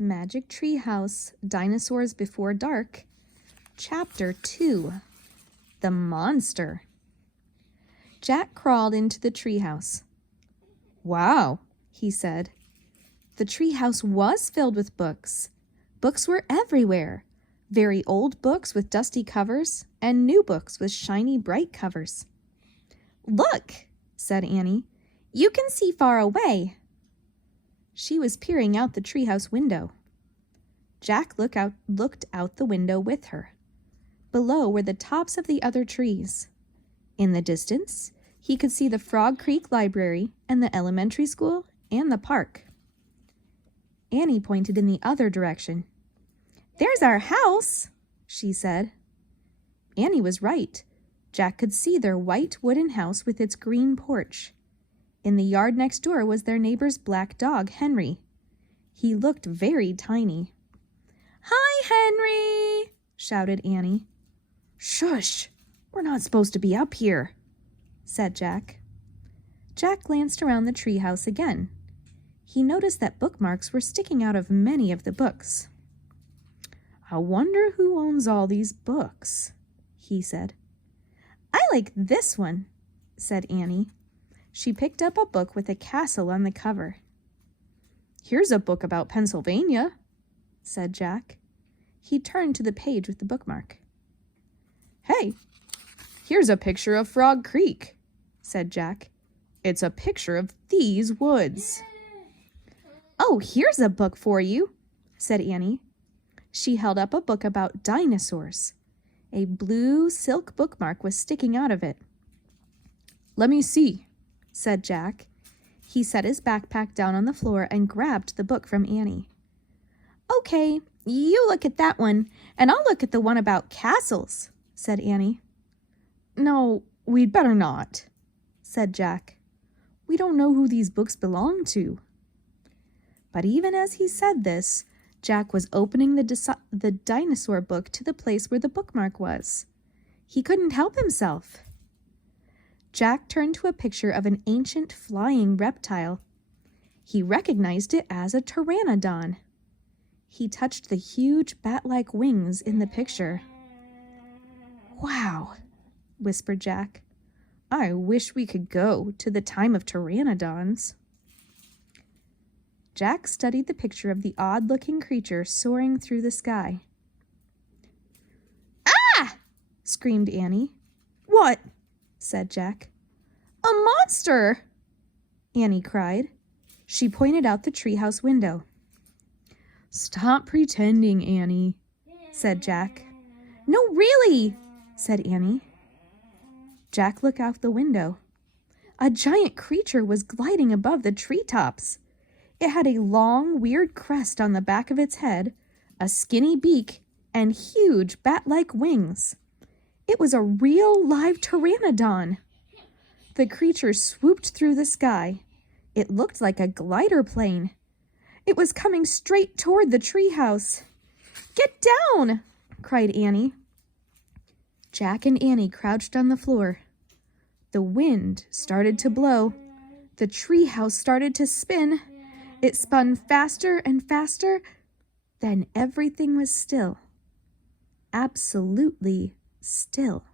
Magic Treehouse, Dinosaurs Before Dark, Chapter 2, The Monster. Jack crawled into the treehouse. "Wow," he said. The treehouse was filled with books. Books were everywhere. Very old books with dusty covers and new books with shiny, bright covers. "Look," said Annie. "You can see far away." She was peering out the treehouse window. Jack looked out the window with her. Below were the tops of the other trees. In the distance, he could see the Frog Creek Library and the elementary school and the park. Annie pointed in the other direction. "There's our house," she said. Annie was right. Jack could see their white wooden house with its green porch. In the yard next door was their neighbor's black dog, Henry. He looked very tiny. "Hi, Henry!" shouted Annie. "Shush! We're not supposed to be up here," said Jack. Jack glanced around the treehouse again. He noticed that bookmarks were sticking out of many of the books. "I wonder who owns all these books," he said. "I like this one," said Annie. She picked up a book with a castle on the cover. "Here's a book about Pennsylvania," said Jack. He turned to the page with the bookmark. "Hey, here's a picture of Frog Creek," said Jack. "It's a picture of these woods." "Oh, here's a book for you," said Annie. She held up a book about dinosaurs. A blue silk bookmark was sticking out of it. "Let me see," said Jack. He set his backpack down on the floor and grabbed the book from Annie. "Okay, you look at that one, and I'll look at the one about castles," said Annie. "No, we'd better not," said Jack. "We don't know who these books belong to." But even as he said this, Jack was opening the dinosaur book to the place where the bookmark was. He couldn't help himself. Jack turned to a picture of an ancient flying reptile. He recognized it as a pteranodon. He touched the huge bat-like wings in the picture. "Wow," whispered Jack. "I wish we could go to the time of pteranodons." Jack studied the picture of the odd-looking creature soaring through the sky. "Ah!" screamed Annie. "What?" said Jack. "A monster!" Annie cried. She pointed out the treehouse window. "Stop pretending, Annie," said Jack. "No, really," said Annie. Jack looked out the window. A giant creature was gliding above the treetops. It had a long, weird crest on the back of its head, a skinny beak, and huge bat-like wings. It was a real live pteranodon. The creature swooped through the sky. It looked like a glider plane. It was coming straight toward the treehouse. "Get down!" cried Annie. Jack and Annie crouched on the floor. The wind started to blow. The treehouse started to spin. It spun faster and faster. Then everything was still. Absolutely still.